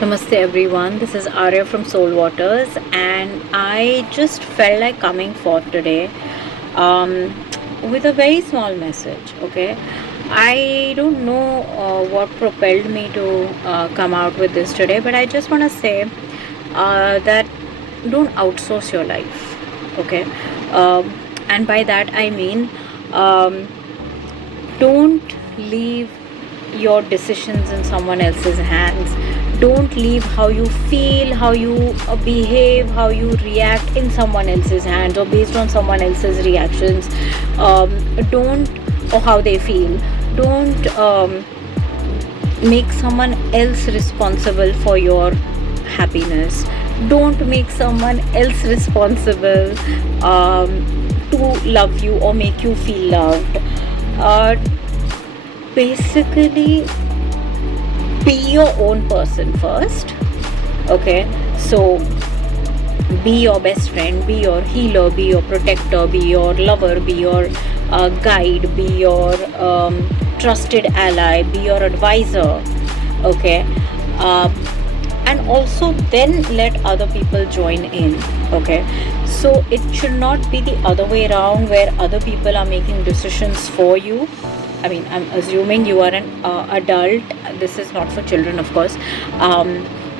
Namaste everyone, this is Arya from Soul Waters, and I just felt like coming forth today um, with a very small message. Okay, I don't know what propelled me to come out with this today, but I just want to say that don't outsource your life. Okay, and by that I mean um, don't leave your decisions in someone else's hands. Don't leave how you feel, how you behave, how you react in someone else's hands or based on someone else's reactions. Don't, or how they feel. Don't make someone else responsible for your happiness. Don't make someone else responsible to love you or make you feel loved. Basically, be your own person first. Okay, so be your best friend, be your healer, be your protector, be your lover, be your guide, be your trusted ally, be your advisor. Okay, and also then let other people join in. Okay, so it should not be the other way around where other people are making decisions for you. I mean, I'm assuming you are an adult. This is not for children, of course.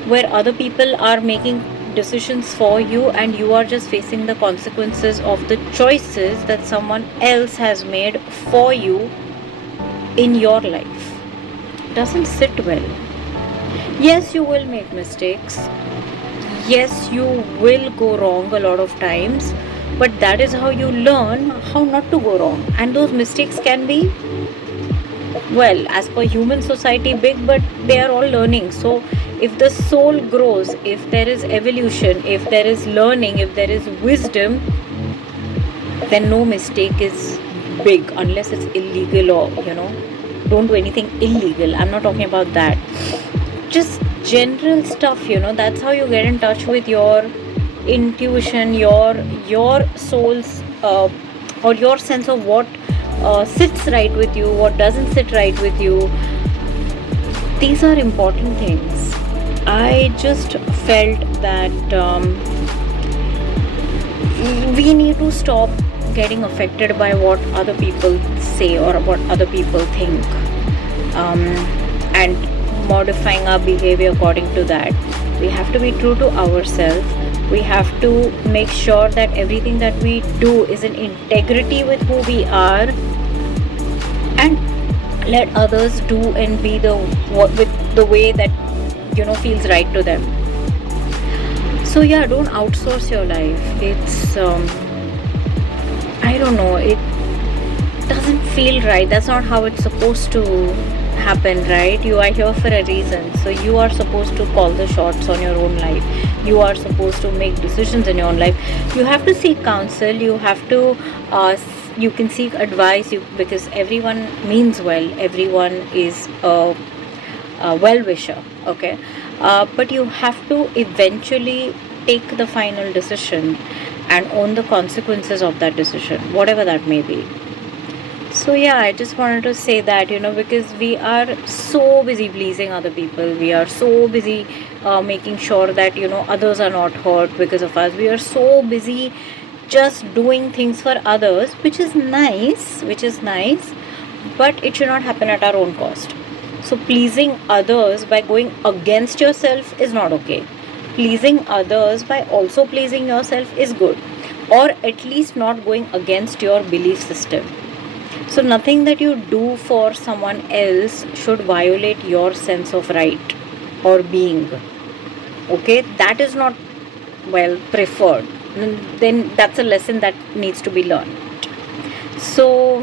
Where other people are making decisions for you and you are just facing the consequences of the choices that someone else has made for you in your life. Doesn't sit well. Yes, you will make mistakes. Yes, you will go wrong a lot of times, but that is how you learn how not to go wrong. And those mistakes can be, well, as per human society, big, but they are all learning. So if the soul grows, if there is evolution, if there is learning, if there is wisdom, then no mistake is big unless it's illegal, or don't do anything illegal. I'm not talking about that. Just general stuff, that's how you get in touch with your intuition, your soul's or your sense of what sits right with you, what doesn't sit right with you. These are important things. I just felt that we need to stop getting affected by what other people say or what other people think, and modifying our behavior according to that. We have to be true to ourselves. We have to make sure that everything that we do is in integrity with who we are, and let others do and be with the way that feels right to them. So yeah, don't outsource your life. It's I don't know, it doesn't feel right. That's not how it's supposed to happen, right? You are here for a reason, so you are supposed to call the shots on your own life. You are supposed to make decisions in your own life. You have to seek counsel. You have to you can seek advice, because everyone means well. Everyone is a well-wisher. Okay, but you have to eventually take the final decision and own the consequences of that decision, whatever that may be. So yeah, I just wanted to say that, because we are so busy pleasing other people. We are so busy making sure that, others are not hurt because of us. We are so busy just doing things for others, which is nice, but it should not happen at our own cost. So pleasing others by going against yourself is not okay. Pleasing others by also pleasing yourself is good, or at least not going against your belief system. So nothing that you do for someone else should violate your sense of right or being. Okay, that is not, well, preferred. Then that's a lesson that needs to be learned. So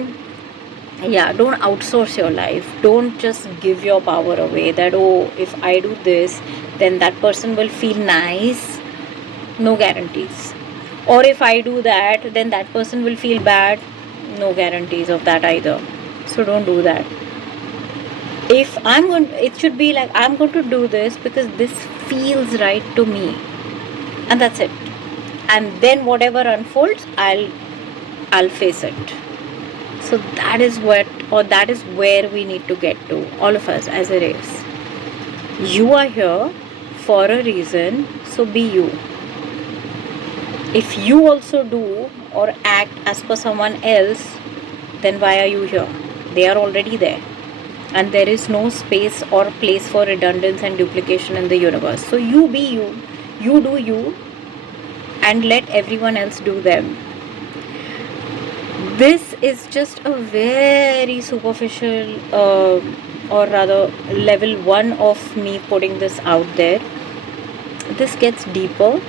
yeah, don't outsource your life. Don't just give your power away that, oh, if I do this, then that person will feel nice. No guarantees. Or if I do that, then that person will feel bad. No guarantees of that either. So don't do that. If it should be like, I'm going to do this because this feels right to me, and that's it. And then whatever unfolds, I'll face it. So that is that is where we need to get to, all of us, as a race. You are here for a reason, so be you. If you also do or act as per someone else, then why are you here? They are already there. And there is no space or place for redundancy and duplication in the universe. So you be you do you, and let everyone else do them. This is just a very superficial, or rather, level 1 of me putting this out there. This gets deeper,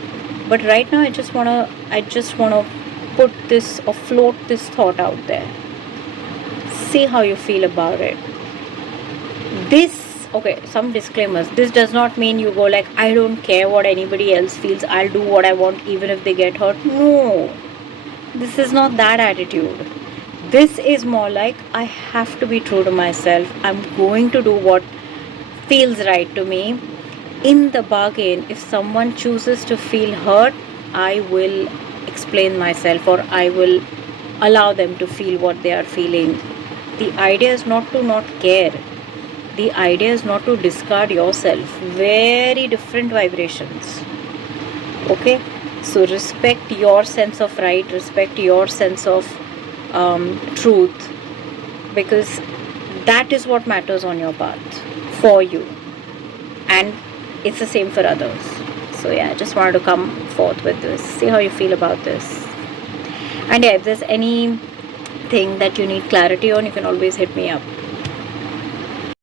but right now I just wanna put this or float this thought out there. See how you feel about it. Okay, some disclaimers. This does not mean you go like, I don't care what anybody else feels, I'll do what I want even if they get hurt. No, this is not that attitude. This is more like, I have to be true to myself. I'm going to do what feels right to me. In the bargain, if someone chooses to feel hurt, I will explain myself, or I will allow them to feel what they are feeling. The idea is not to not care. The idea is not to discard yourself. Very different vibrations. Okay? So respect your sense of right, respect your sense of truth, because that is what matters on your path for you. And it's the same for others. So yeah, I just wanted to come forth with this. See how you feel about this. And yeah, if there's anything that you need clarity on, you can always hit me up.